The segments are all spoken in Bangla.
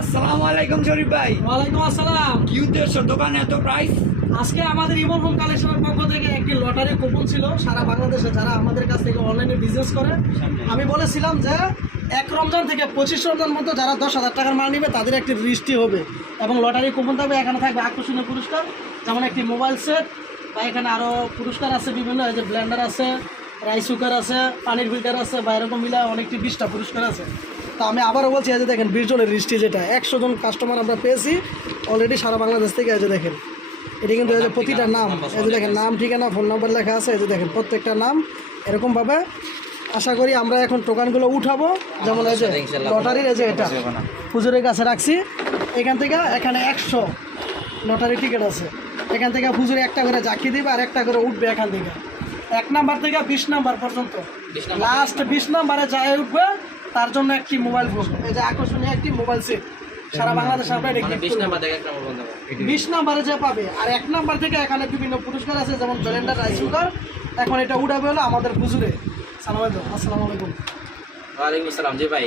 আসসালামু আলাইকুম শরীফ ভাই। ওয়ালাইকুম আসসালাম। কি উদ্দেশ্য? দোকানে এত প্রাইস আজকে আমাদের ইমন হোম কালেকশনের পক্ষ থেকে একটি লটারি কুপন ছিল। সারা বাংলাদেশে যারা আমাদের কাছ থেকে অনলাইনে বিজনেস করে আমি বলেছিলাম যে এক রমজান থেকে পঁচিশ রমজান মতো যারা দশ হাজার টাকার মাল নিবে তাদের একটি রিস্টি হবে। এবং লটারি কুপন থাকবে এখানে থাকবে আকর্ষণীয় পুরস্কার। যেমন একটি মোবাইল সেট বা এখানে আরও পুরস্কার আছে বিভিন্ন যে ব্লেন্ডার আছে রাইস কুকার আছে পানির ফিল্টার আছে বা এরকম মিলা অনেকটি বিশটা পুরস্কার আছে। তো আমি আবারও বলছি এই যে দেখেন বিশ জনের রিস্টি যেটা একশো জন কাস্টমার আমরা পেয়েছি অলরেডি সারা বাংলাদেশ থেকে এই যে দেখেন। এটা কিন্তু এই যে প্রতিটা নাম এই যে দেখেন নাম ঠিকানা ফোন নাম্বার লেখা আছে এই যে দেখেন প্রত্যেকটা নাম এরকমভাবে আশা করি আমরা এখন টোকানগুলো উঠাবো। যেমন এই যে লটারির এই যে এটা পুজোরের কাছে রাখছি। এখান থেকে এখানে একশো লটারি টিকিট আছে। এখান থেকে পুজোরে একটা করে জাকি দিবে আর একটা করে উঠবে এখান থেকে। এক নাম্বার থেকে বিশ নাম্বার পর্যন্ত। লাস্ট বিশ নাম্বারে যায় উঠবে তার জন্য একটি মোবাইল ফোন। এই যে আকর্ষণীয় একটি মোবাইল সেট। সারা বাংলাদেশে আমরা এটা করব। বিশ নাম্বারে যে পাবে আর এক নাম্বার থেকে এখানে বিভিন্ন পুরস্কার আছে যেমন ব্লেন্ডার রাইস কুকার। এখন এটা উঠাবে হলো আমাদের হুজুরে। সালাম আলাইকুম আসসালামু আলাইকুম। ওয়ালাইকুম আসসালাম জি ভাই।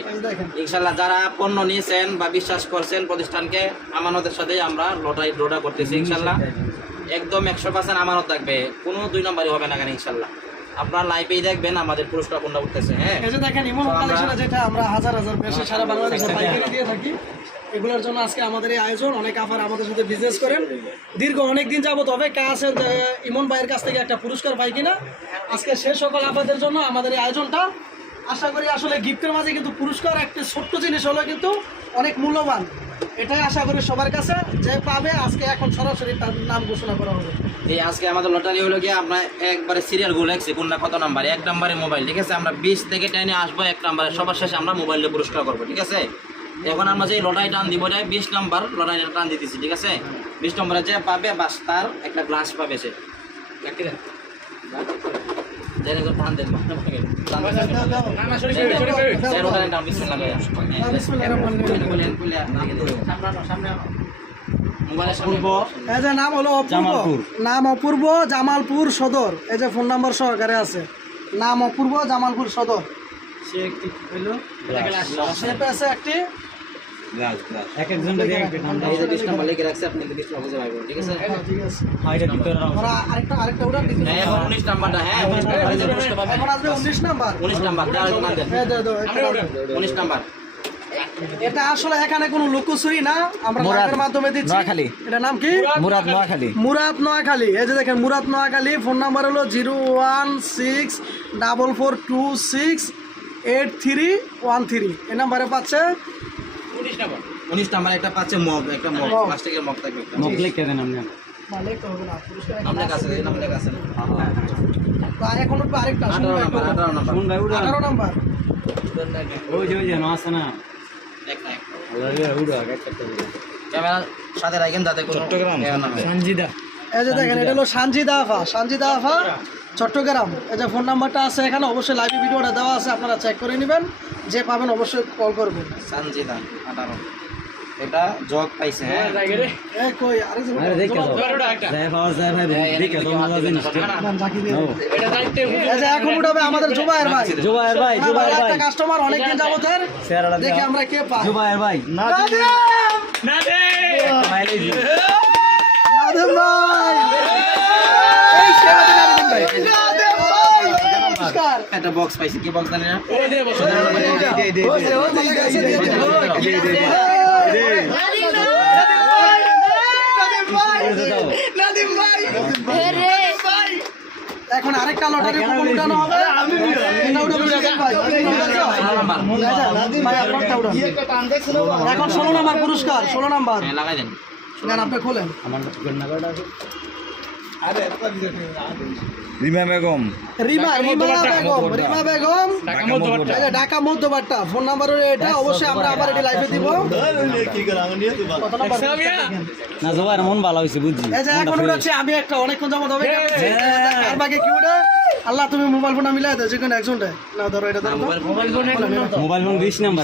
ইনশাল্লাহ যারা পণ্য নিয়েছেন বা বিশ্বাস করছেন প্রতিষ্ঠানকে আমানতের সাথে আমরা ড্রোটা করতেছি ইনশাল্লাহ একদম একশো পার্সেন্ট আমানত থাকবে। কোনো দুই নম্বরই হবে না কেন ইনশাল্লাহ আপনার লাইভেই দেখবেন আমাদের পুরস্কার কোনটা উঠতেছে হ্যাঁ। এই যে দেখেন ইমন কালেকশনে যেটা আমরা হাজার হাজার বেশি সারা বাংলাদেশে পাইকারি দিয়ে থাকি এগুলোর জন্য আজকে আমাদের এই আয়োজন। অনেক আফার আমাদের সাথে বিজনেস করেন। দীর্ঘ অনেক দিন যাবত হবে কে আছে যে ইমন ভাইয়ের কাছ থেকে একটা পুরস্কার পাই কিনা। আজকে সে সকল আফাদের জন্য আমাদের এই আয়োজনটা আশা করি আসলে গিফটের মাঝে কিন্তু পুরস্কার একটি ছোট্ট জিনিস হলো কিন্তু অনেক মূল্যবান। এটাই আশা করি সবার কাছে, যে পাবে, আজকে এখন সরাসরি তার নাম ঘোষণা করা হবে। এই আজকে আমাদের লটারি হলো গিয়ে আমরা একবারে সিরিয়ালগুলো লেখছি কোনটা কত নাম্বার এক নাম্বারে মোবাইল ঠিক আছে? আমরা বিশ থেকে টেনে আসব এক নাম্বারে সবার শেষে আমরা মোবাইলে পুরস্কার করব, ঠিক আছে? এখন আমরা যে লটারি টান দিব এটা বিশ নাম্বার লটারি টান দিতেছি, ঠিক আছে? বিশ নম্বরে যে পাবে, বাস তার একটা গ্লাস পাবে সে। দেন নাম হলো অপূর্ব নাম অপূর্ব জামালপুর সদর। এই যে ফোন নাম্বার সহকারে আছে। নাম অপূর্ব জামালপুর সদর। সে একটি সে পেয়েছে একটি এই যে বিশ নাম্বার লিখে রাখছি, আপনি বিশ নাম্বার খুঁজে পাবেন, ঠিক আছে? হ্যাঁ, ঠিক আছে। ওরা আরেকটা আরেকটা উড়ান দিতে হ্যাঁ, এখন উনিশ নাম্বারটা, হ্যাঁ, উনিশ নাম্বার, এই যে পুরস্কার পাবেন। এখন আসবে উনিশ নাম্বার। উনিশ নাম্বার, দাও, দাও, দাও। হ্যাঁ, দাও, দাও, একটা দাও। উনিশ নাম্বার। এটা আসলে এখানে কোনো লুকোচুরি না আমরা লাইভের মাধ্যমে দিচ্ছি। নোয়াখালী। এটা নাম কি? মুরাদ নোয়াখালী। মুরাদ নোয়াখালী। এই যে দেখেন মুরাদ নোয়াখালী ফোন নাম্বার হলো zero one six double four two six eight three one three. এই নাম্বারে পাচ্ছে উনিশ নাম্বার একটা পাচ্ছে মগ, একটা মগ, মগ। প্লাস্টিকের মগ থাকবে লিখে দেন আপনি এখন আরেকটা আঠারো নাম্বার, আঠারো নাম্বার। আঠারো নাম্বার। ওই যে ওই যে আছে না। ক্যামেরা সাথে রাখেন যাতে কোনো হয়। সঞ্জিদা এই যে দেখেন এটা হলো সানজিদা আফা। সানজিদা আফা চট্টগ্রাম এই যে ফোন নাম্বারটা আছে এখানে অবশ্যই লাইভ ভিডিওটা দেওয়া আছে আপনারা চেক করে নেবেন যে পাবেন অবশ্যই কল করবেন সানজিদা, আঠারো। এটা জগ পাইছে হ্যাঁ এই কই আরেকজন এখন উঠাবে আমাদের জুবায়ের ভাই জুবায়ের ভাই না, জুবায়ের একটা ভাই কাস্টমার অনেকদিন যাবতের চেহারাটা দেখি আমরা কে পাই জুবায়ের ভাই নাদিম! লইছি নাদিম ভাই! একটা বক্স পাইছি কি বক্স জানি না নাদিম ভাই! ভাই! এখন আরেকটা লটারি কুপন উঠানো হবে উঠান। এখন ষোলো নাম্বার পুরস্কার ষোলো নাম্বার হ্যাঁ লাগাই দেন আপনি খোলেন আমার রিমা বেগম। রিমা রিমা বেগম রিমা বেগম। ঢাকা মধ্যবাট্টা ফোন নাম্বার এটা অবশ্যই আমরা আবার এটি লাইভে দিব। না মন ভালো হইছে বুঝছি এখন উঠাচ্ছি আমি একটা অনেকক্ষণ যাব তবে কার বাকি কি উঠে আল্লাহ তুমি মোবাইল ফোন মিলাই দাও যে কোনো একজনটা না ধরো এটা ধরো। Mobile phone 20 number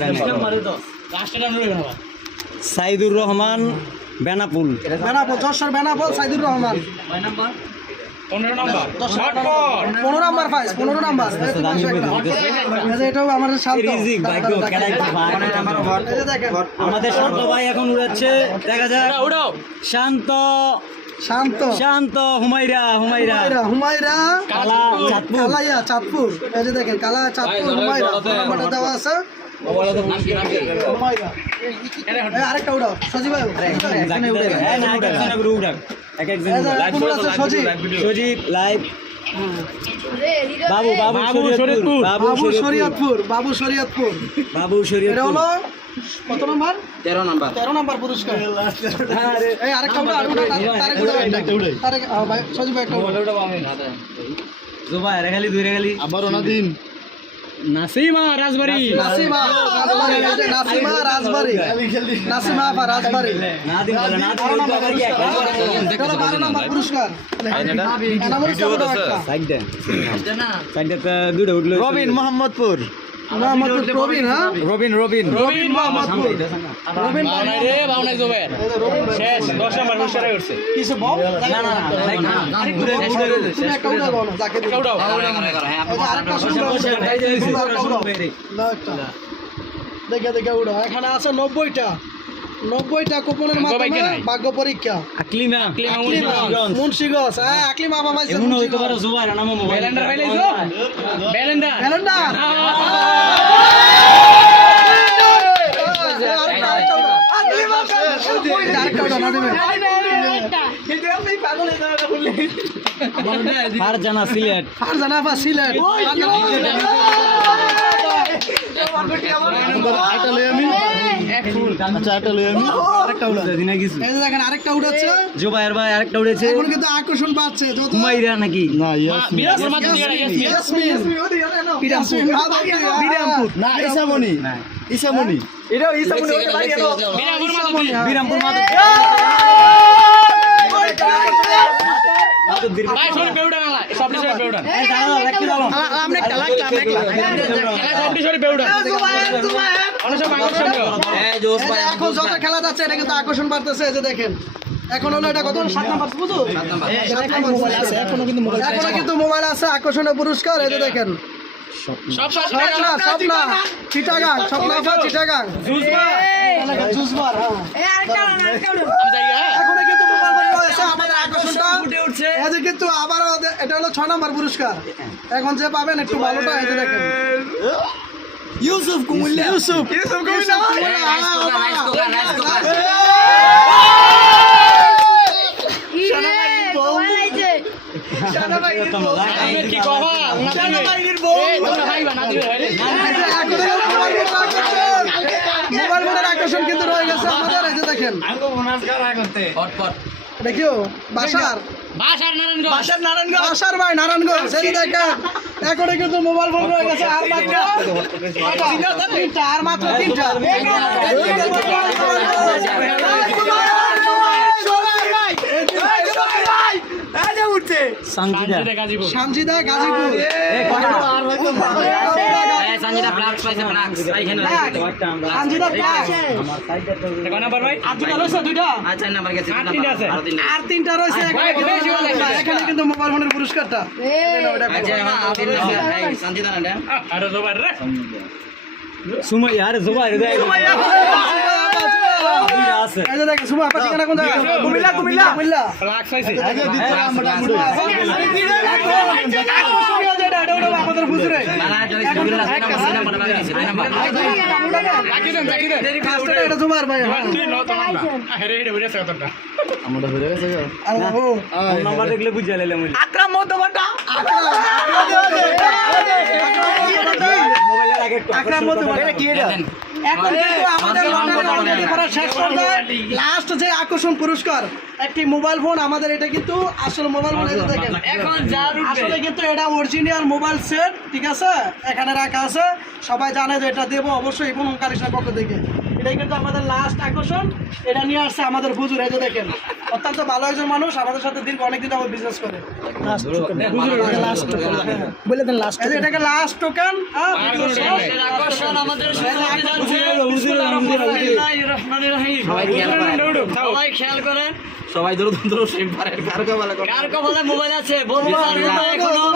Saidur Rahman Benapole. Benapole Jessore Benapole Saidur Rahman. পনেরো নাম্বার। পনেরো নাম্বার। পনেরো নাম্বার। আমাদের শান্ত। ভাই এখন উড়াচ্ছে। দেখা যাক। শান্ত। শান্ত। শান্ত হুমাইরা হুমাইরা হুমায়রা হুমায়রা। কালা চাঁদপুর। কালাইয়া চাঁদপুর। এই যে দেখেন কালা চাঁদপুর নাম্বারটা দেওয়া আছে। বাবু বাবু শরীয়তপুর বাবু শরীয়তপুর শরীয়তপুর বাবু শরীয়তপুর বাবু হলো কত নম্বর তেরো নাম্বার তেরো নম্বর পুরস্কার এই আরেকটা উড়া আরেকটা উড়া, তারেক উড়া একটা। তারেক, আহ, ভাই, সজীব ভাই একটা উড়া। জোবা এরা খালি ওনা দিন নাসিমা রাজবাড়ি। নাসিমা রাজবাড়ি নাসিমা রাজবাড়ি। নাসিমা বা রাজবাড়ি। বারো নম্বর পুরস্কার। রবিন ইসলাম উঠল রবিন হ্যাঁ রবিন রবিন রবিন মোহাম্মদপুর রবিন এই যে রবিন ভাই। কিসে বল? না না না না। না। হ্যাঁ আরেকটা উড়াও, উড়াও। দেখে দেখে উড়ো এখানে আছে নব্বইটা নব্বইটা কুপনের মাধ্যমে ভাগ্য পরীক্ষা আকলিমা মুন্সিগঞ্জ হ্যাঁ আকলিমা বাবা এমন হইতে পারে জোবা নাম মোবাইল ব্যালেন্ডার পাইলাইছো ব্যালেন্ডার ক্যালেন্ডার আর জানা সিলেট দিনা কিছু এই দেখেন আরেকটা উঠাচ্ছে জোবাইর ভাই আরেকটা উড়েছে। এখন কিন্তু আকর্ষণ পাচ্ছে যত হুমাইরা নাকি? ইয়াসমিন। ইয়াসমিন। বিরামপুর না ইসামনি ইসামনি এটাও ইসামনি হতে পারে বিরামপুর মাধব আমরা একটা লাগলাম এই জোস ভাই এখন যত খেলা যাচ্ছে এটা কিন্তু আকর্ষণ বাড়তেছে এই যে দেখেন। এখন হলো এটা কত? সাত নাম্বার বুঝো এখনও কিন্তু মোবাইল এখনও কিন্তু মোবাইল আছে আকর্ষণীয় পুরস্কার এই দেখেন। স্বপ্না। স্বপ্না চিটাগাং স্বপ্না আপা চিটাগাং। জুসবার জুসবার হ্যাঁ। এখনও কিন্তু মোবাইল ফোন রয়েছে আমাদের আকর্ষণটা। এই যে কিন্তু আবারও এটা হলো ছয় নাম্বার পুরস্কার। এখন যে পাবেন একটু ভালোটা এই দেখেন। ইউসুফ কুমিল্লা ইউসুফ ইউসুফ কুমিল্লা মোবাইল ফোনের আকর্ষণ কিন্তু রয়ে গেছে আমাদের দেখেন। দেখিও বাসার বাসার নারায়ণগঞ্জ বাসার ভাই নারায়ণগঞ্জ এই দেখা দেখেন এখনও কিন্তু মোবাইল ফোন রয়ে গেছে আর মাত্র তিনটা আর মাত্র তিনটা আর দুটা রয়েছে। দুইটা আচ্ছা নাম্বার গেছে আর তিনটা রয়েছে এখানে কিন্তু- মোবাইল ফোনের পুরস্কারটা। আচ্ছা আরে জোবাইর আমাদের না এটা গেছে তোমার ভাই হ্যাঁ। আর ও নাম্বার দেখলে বুঝা লাইলাম ওই মোবাইলের আগে একটু আকরাম মধ্যে কি এটা এখন কিন্তু আমাদের লটারি করা শেষ পর্যায়ে লাস্ট যে আকর্ষণ পুরস্কার একটি মোবাইল ফোন আমাদের এটা কিন্তু আসলে মোবাইল ফোন এটা দেখেন। এখন আসলে কিন্তু এটা অরিজিনাল মোবাইল সেট ঠিক আছে? এখানে রাখা আছে। সবাই জানে যে এটা দেবো অবশ্যই এবং কারিশনার পক্ষ থেকে। এটাই কিন্তু আমাদের লাস্ট আকর্ষণ। এটা নিয়ে আসছে আমাদের হুজুর এই যে দেখেন অত্যন্ত ভালো একজন মানুষ আমাদের সাথে দীর্ঘ অনেকদিন যাবত বিজনেস করে। বলে দেন লাস্ট এটাকে লাস্ট টোকেন হ্যাঁ আকর্ষণ আমাদের সবাই খেয়াল করেন। সবাই দূর দূর সেম পারে। কার কপালে কার কপালে মোবাইল আছে? বলব এখনও?